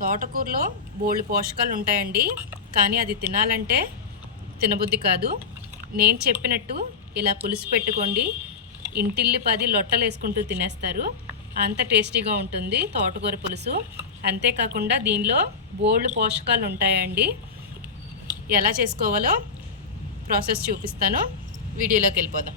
తోటకూరలో బోల్డ్ పోషకాలు ఉంటాయండి, కానీ అది తినాలంటే తినబుద్ధి కాదు. నేను చెప్పినట్టు ఇలా పులుసు పెట్టుకోండి, ఇంటిల్లి 10 లొట్టలు వేసుకుంటూ తినేస్తారు. అంత టేస్టీగా ఉంటుంది తోటకూర పులుసు. అంతేకాకుండా దీనిలో బోల్డ్ పోషకాలు ఉంటాయండి. ఎలా చేసుకోవాలో ప్రాసెస్ చూపిస్తాను, వీడియోలోకి వెళ్ళిపోదాం.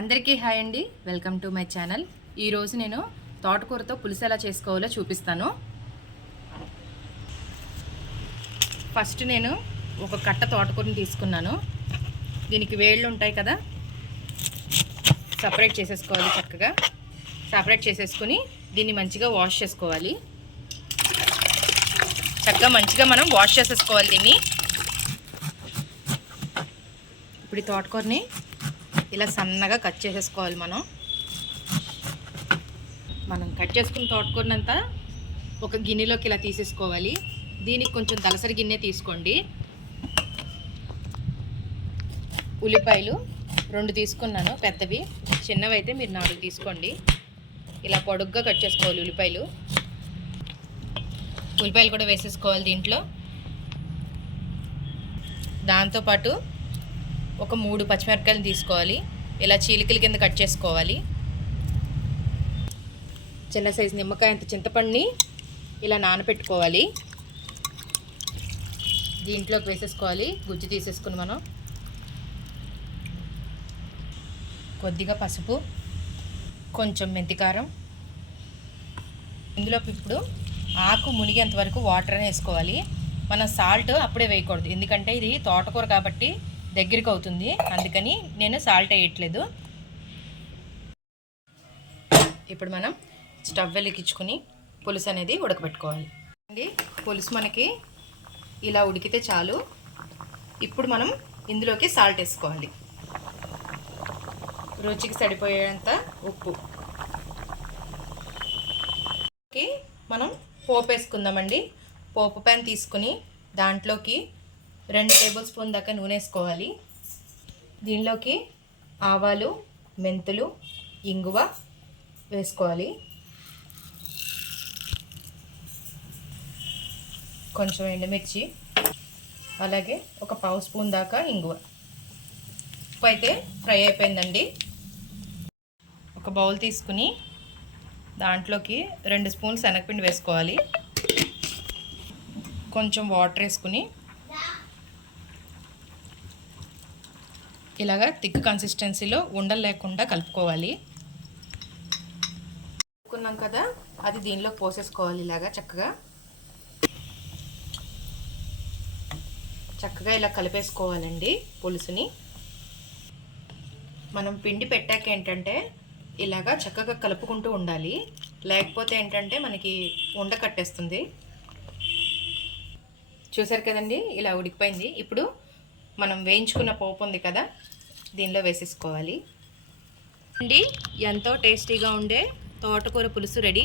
అందరికీ హాయ్ అండి, వెల్కమ్ టు మై ఛానల్. ఈరోజు నేను తోటకూరతో పులుసు ఎలా చేసుకోవాలో చూపిస్తాను. ఫస్ట్ నేను ఒక కట్ట తోటకూరని తీసుకున్నాను. దీనికి వేళ్ళు ఉంటాయి కదా, సపరేట్ చేసేసుకోవాలి. చక్కగా సపరేట్ చేసేసుకుని దీన్ని మంచిగా వాష్ చేసుకోవాలి. చక్కగా మంచిగా మనం వాష్ చేసేసుకోవాలి దీన్ని. ఇప్పుడు ఈ తోటకూరని ఇలా సన్నగా కట్ చేసేసుకోవాలి. మనం కట్ చేసుకున్న తోటకూరనంతా ఒక గిన్నెలోకి ఇలా తీసేసుకోవాలి. దీనికి కొంచెం దలసరి గిన్నె తీసుకోండి. ఉల్లిపాయలు 2 తీసుకున్నాను, పెద్దవి. చిన్నవి అయితే మీరు 4 తీసుకోండి. ఇలా పొడుగ్గా కట్ చేసుకోవాలి ఉల్లిపాయలు కూడా వేసేసుకోవాలి దీంట్లో. దాంతోపాటు ఒక 3 పచ్చిమిరపకాయలు తీసుకోవాలి. ఇలా చీలికల కింద కట్ చేసుకోవాలి. చిన్న సైజు నిమ్మకాయ అంత చింతపండుని ఇలా నానబెట్టుకోవాలి. దీంట్లోకి వేసేసుకోవాలి. గుజ్జు తీసేసుకుని మనం కొద్దిగా పసుపు, కొంచెం మెంతికారం. ఇందులోకి ఇప్పుడు ఆకు మునిగేంత వరకు వాటర్ వేసుకోవాలి. మనం సాల్ట్ అప్పుడే వేయకూడదు, ఎందుకంటే ఇది తోటకూర కాబట్టి దగ్గరికి అవుతుంది. అందుకని నేను సాల్ట్ వేయట్లేదు. ఇప్పుడు మనం స్టవ్ వెలిగించుకొని పులుసు అనేది ఉడకబెట్టుకోవాలి అండి. పులుసు మనకి ఇలా ఉడికితే చాలు. ఇప్పుడు మనం ఇందులోకి సాల్ట్ వేసుకోవాలి. రుచికి సరిపోయేంత ఉప్పు. మనం పోపు వేసుకుందామండి. పోపు ప్యాన్ తీసుకుని దాంట్లోకి 2 టేబుల్ స్పూన్ దాకా నూనె వేసుకోవాలి. దీనిలోకి ఆవాలు, మెంతులు, ఇంగువ వేసుకోవాలి. కొంచెం ఎండుమిర్చి, అలాగే ఒక 1/2 స్పూన్ దాకా ఇంగువ. ఉప్పు అయితే ఫ్రై అయిపోయిందండి. ఒక బౌల్ తీసుకుని దాంట్లోకి 2 స్పూన్లు శనగపిండి వేసుకోవాలి. కొంచెం వాటర్ వేసుకుని ఇలాగా థిక్ కన్సిస్టెన్సీలో ఉండలు లేకుండా కలుపుకోవాలి. కలుపుకున్నాం కదా, అది దీనిలో పోసేసుకోవాలి. ఇలాగా చక్కగా ఇలా కలిపేసుకోవాలండి పులుసుని. మనం పిండి పెట్టాక ఏంటంటే ఇలాగా చక్కగా కలుపుకుంటూ ఉండాలి, లేకపోతే ఏంటంటే మనకి ఉండ కట్టేస్తుంది. చూసారు కదండి, ఇలా ఉడికిపోయింది. ఇప్పుడు మనం వేయించుకున్న పోపు ఉంది కదా, దీనిలో వేసేసుకోవాలి అండి. ఎంతో టేస్టీగా ఉండే తోటకూర పులుసు రెడీ.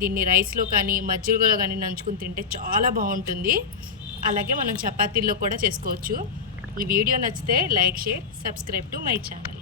దీన్ని రైస్లో కానీ మజ్జిగలో కానీ నంచుకుని తింటే చాలా బాగుంటుంది. అలాగే మనం చపాతీల్లో కూడా చేసుకోవచ్చు. ఈ వీడియో నచ్చితే like, share, subscribe to my channel.